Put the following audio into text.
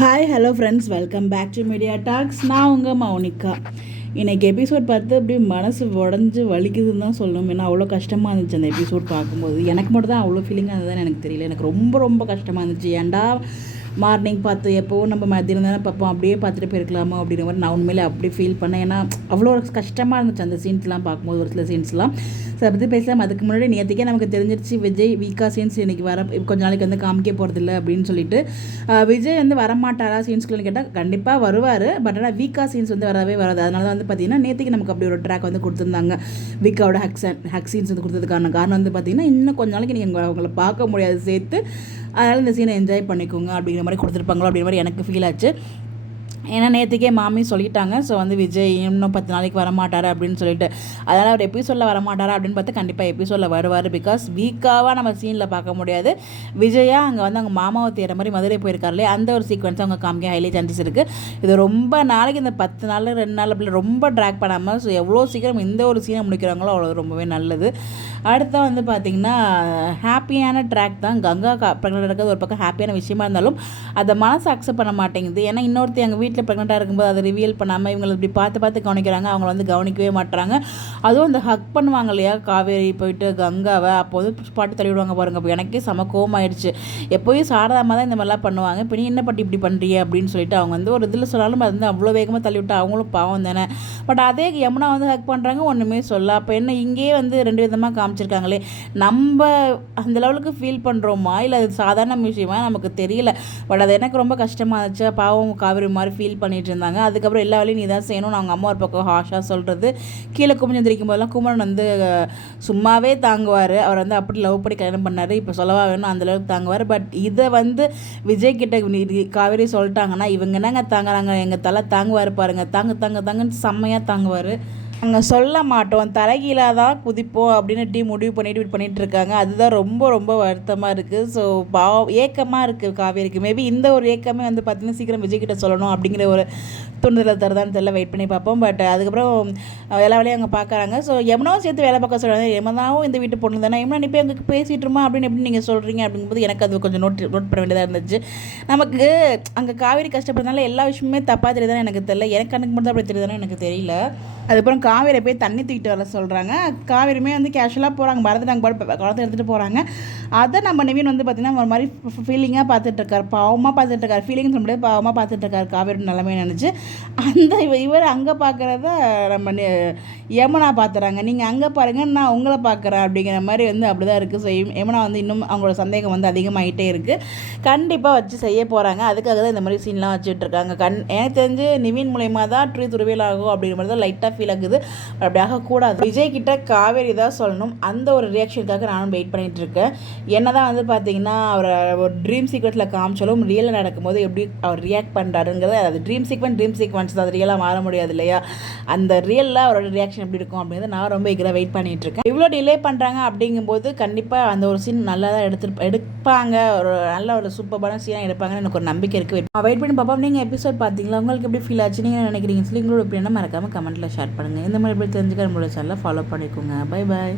Hi hello friends, welcome back to media talks. நான் உங்கள் மௌனிகா. இன்றைக்கி எபிசோட் பார்த்து அப்படியே மனசு உடஞ்சி வலிக்குதுன்னு தான் சொல்லணும். ஏன்னா அவ்வளோ கஷ்டமாக இருந்துச்சு அந்த எபிசோட் பார்க்கும்போது. எனக்கு மட்டும் தான் அவ்வளோ ஃபீலிங்காக இருந்ததுன்னு எனக்கு தெரியல. எனக்கு ரொம்ப ரொம்ப கஷ்டமாக இருந்துச்சு. ஏன்டா மார்னிங் பார்த்து எப்போவும் நம்ம மதியம் தானே பார்ப்போம், அப்படியே பார்த்துட்டு போயிருக்கலாமோ அப்படிங்கிற மாதிரி நான் உண்மையிலே அப்படி ஃபீல் பண்ணேன். ஏன்னா அவ்வளோ கஷ்டமாக இருந்துச்சு அந்த சீன்ஸ்லாம் பார்க்கும்போது, ஒரு சில சீன்ஸ்லாம். ஸோ அதை பற்றி பேசலாம். அதுக்கு முன்னாடி நேற்றுக்கே நமக்கு தெரிஞ்சிருச்சு விஜய் வீக்கா சீன்ஸ் இன்றைக்கி கொஞ்ச நாளைக்கு வந்து காமிக்க போகிறதில்ல அப்படின்னு சொல்லிட்டு. விஜய் வந்து வரமாட்டாரா சீன்ஸ்குள்ளே கேட்டால் கண்டிப்பாக வருவார். பட் ஆனால் வீக்கா சீன்ஸ் வந்து வரவே வராது. அதனால தான் வந்து பார்த்திங்கன்னா நேற்றுக்கு நமக்கு அப்படி ஒரு ட்ராக் வந்து கொடுத்துருந்தாங்க. வீக்காவோட ஹக் சீன்ஸ் வந்து கொடுத்ததுக்கான காரணம் வந்து பார்த்திங்கன்னா இன்னும் கொஞ்ச நாளைக்கு நீங்கள் அவங்கள பார்க்க முடியாது சேர்த்து, அதனால் இந்த சீனை என்ஜாய் பண்ணிக்கோங்க அப்படிங்கிற மாதிரி கொடுத்துருப்பாங்களோ அப்படிங்கிற மாதிரி எனக்கு ஃபீல் ஆச்சு. ஏன்னா நேற்றுக்கே மாமி சொல்லிட்டாங்க. ஸோ வந்து விஜய் இன்னும் 10 நாளைக்கு வரமாட்டார் அப்படின்னு சொல்லிட்டு. அதனால் அவர் எபிசோடில் வரமாட்டாரா அப்படின்னு பார்த்து கண்டிப்பாக எபிசோடில் வருவார். பிகாஸ் வீக்காவாக நம்ம சீனில் பார்க்க முடியாது. விஜயா அங்கே வந்து அவங்க மாமாவை தேடுற மாதிரி மதுரை போயிருக்காருலே, அந்த ஒரு சீக்வன்ஸ் அவங்க காமிக்க ஹைலி சான்சஸ் இருக்குது. இது ரொம்ப நாளைக்கு இந்த 10 நாள் 2 நாள் அப்படி ரொம்ப ட்ராக் பண்ணாமல் ஸோ எவ்வளோ சீக்கிரம் இந்த ஒரு சீனை முடிக்கிறாங்களோ அவ்வளோ ரொம்பவே நல்லது. அடுத்த வந்து பார்த்திங்கன்னா ஹாப்பியான ட்ராக் தான். கங்கா ப்ரெக்னென்ட் இருக்கிறது ஒரு பக்கம் ஹாப்பியான விஷயமா இருந்தாலும் அதை மனசு அக்செப்ட் பண்ண மாட்டேங்குது. ஏன்னா இன்னொருத்தி எங்கள் வீட்டில் ப்ரெக்னெண்ட்டாக இருக்கும்போது அதை ரிவீல் பண்ணாமல் இவங்களை இப்படி பார்த்து கவனிக்கிறாங்க, அவங்கள வந்து கவனிக்கவே மாட்டுறாங்க. அதுவும் இந்த ஹக் பண்ணுவாங்க இல்லையா காவேரி போயிட்டு கங்காவை, அப்போ வந்து பாட்டு தள்ளி விடுவாங்க பாருங்கள். அப்போ எனக்கே செம கோவம் ஆயிடுச்சு. எப்போயும் சாரதாமா தான் இந்த மாதிரிலாம் பண்ணுவாங்க, இப்போ நீ என்ன பட்டி இப்படி பண்ணுறிய அப்படின்னு சொல்லிட்டு அவங்க வந்து ஒரு இதில் சொன்னாலும் அது வந்து அவ்வளோ வேகமாக தள்ளி விட்டு அவங்களும் பாவம் தானே. பட் அதே யமுனா வந்து ஹக் பண்ணுறாங்க, ஒன்றுமே சொல்ல. அப்போ என்ன இங்கேயே வந்து 2 விதமாக காமிச்சிருக்காங்களே, நம்ம அந்த லெவலுக்கு ஃபீல் பண்ணுறோமா இல்லை அது சாதாரண விஷயமா நமக்கு தெரியல. பட் அது எனக்கு ரொம்ப கஷ்டமாக இருந்துச்சு. பாவம் காவேரி மாதிரி ஃபீல் பண்ணிட்டு இருந்தாங்க. அதுக்கப்புறம் எல்லா வேலையும் நீ தான் செய்யணும்னு அவங்க அம்மா ஒரு பக்கம் ஹாஷாக சொல்கிறது. கீழே குமிஞ்சந்திரிக்கும் போதெல்லாம் குமரன் வந்து சும்மாவே தாங்குவார். அவர் வந்து அப்படி லவ் பண்ணி கல்யாணம் பண்ணார், இப்போ சொல்லவா வேணும் அந்தளவுக்கு தாங்குவார். பட் இதை வந்து விஜய் கிட்ட காவேரி சொல்லிட்டாங்கன்னா இவங்க என்னங்க தாங்குறாங்க, எங்கள் தலை தாங்குவார் பாருங்க, தாங்குன்னு செம்மையாக தாங்குவார். அங்கே சொல்ல மாட்டோம், தலைகீழாக தான் குதிப்போம் அப்படின்னு முடிவு பண்ணிட்டு இப்படி பண்ணிகிட்டு இருக்காங்க. அதுதான் ரொம்ப ரொம்ப வருத்தமாக இருக்குது. ஸோ ஏக்கமாக இருக்குது காவேரிக்கு. மேபி இந்த ஒரு ஏக்கமே வந்து பார்த்திங்கன்னா சீக்கிரம் விஜய்கிட்ட சொல்லணும் அப்படிங்கிற ஒரு துணிதலை தருதான்னு தெரியல, வெயிட் பண்ணி பார்ப்போம். பட் அதுக்கப்புறம் எல்லா வேலையும் அங்கே பார்க்குறாங்க. ஸோ யமுனாவும் சேர்த்து வேலை பார்க்க சொல்கிறாங்க. யமுனாவும் இந்த வீட்டு பொண்ணு தானே, யமுனா நீ போய் அங்கே பேசிட்டுருமா அப்படின்னு எப்படி நீங்கள் சொல்கிறீங்க அப்படிங்கும்போது எனக்கு அது கொஞ்சம் நோட் பண்ண வேண்டியதாக இருந்துச்சு. நமக்கு அங்கே காவேரி கஷ்டப்படுறதுனால எல்லா விஷயமே தப்பாக தெரியுதானே எனக்கு தெரியல, எனக்கு கணக்கு மட்டும் அப்படி தெரியுதானே எனக்கு தெரியல. அதுக்கப்புறம் காவேரி போய் தண்ணி தூக்கிட்டு வர சொல்கிறாங்க. காவேரியுமே வந்து கேஷுவலாக போகிறாங்க, மறந்துட்டாங்க குளத்தை எடுத்துகிட்டு போகிறாங்க. அதை நம்ம நிவின் வந்து பார்த்திங்கன்னா ஒரு மாதிரி ஃபீலிங்காக பார்த்துட்ருக்கார், பாவமாக பார்த்துட்ருக்கார். ஃபீலிங்னு சொல்ல முடியாது, பாவமாக பார்த்துட்ருக்கார் காவேரி நிலைமையை நினச்சி. அந்த இவர் அங்கே பார்க்குறத நம்ம யமுனா பார்த்துறாங்க. நீங்கள் அங்கே பாருங்கள், நான் உங்களை பார்க்குறேன் அப்படிங்கிற மாதிரி வந்து அப்படி தான் இருக்குது. ஸோ யமுனா வந்து இன்னும் அவங்களோட சந்தேகம் வந்து அதிகமாகிட்டே இருக்குது. கண்டிப்பாக வச்சு செய்ய போகிறாங்க. அதுக்காக தான் இந்த மாதிரி சீன்லாம் வச்சுட்ருக்காங்க. எனக்கு தெரிஞ்சு நிவின் மூலயமா தான் துருவேல் ஆகும் அப்படிங்கிற மாதிரி தான் லைட்டாக ஃபீல் ஆகுது. அப்படி ஆகக்கூடாது. விஜய் கிட்ட காவேரி தான் சொல்லணும். அந்த ஒரு ரியாக்ஷனுக்காக நானும் வெயிட் பண்ணிகிட்டு இருக்கேன். என்ன தான் வந்து பார்த்திங்கன்னா அவர் ஒரு ட்ரீம் சீக்வன்ஸில் காமிச்சாலும் ரியலில் நடக்கும்போது எப்படி அவர் ரியாக்ட் பண்ணுறாருங்கிறது, அது ட்ரீம் சீக்வன்ஸ் தான், அது ரியலாக மாற முடியாது இல்லையா. அந்த ரியலில் அவரோட ரியாக்ஷன் எப்படி இருக்கும் அப்படிங்கிறது நான் ரொம்ப ஈகராக வெயிட் பண்ணிகிட்டு இருக்கேன். இவ்வளோ டிலே பண்ணுறாங்க அப்படிங்கும்போது கண்டிப்பாக அந்த ஒரு சீன் நல்லா தான் எடுப்பாங்க. ஒரு நல்ல ஒரு சூப்பரான சீனாக எடுப்பாங்கன்னு எனக்கு ஒரு நம்பிக்கை இருக்குது. வெயிட் பண்ணி பார்ப்போம். நீங்கள் எபிசோட் பார்த்தீங்களா, உங்களுக்கு எப்படி ஃபீல் ஆச்சு, நீங்கள் நினைக்கிறீங்க சொல்லி உங்களோட எப்படின்னா மறக்காமல் கமெண்ட்டில் ஷேர் பண்ணுங்கள். இந்த மாதிரி எப்படி தெரிஞ்சுக்க நம்மளோட சேனலை ஃபாலோ பண்ணிக்கோங்க. Bye bye.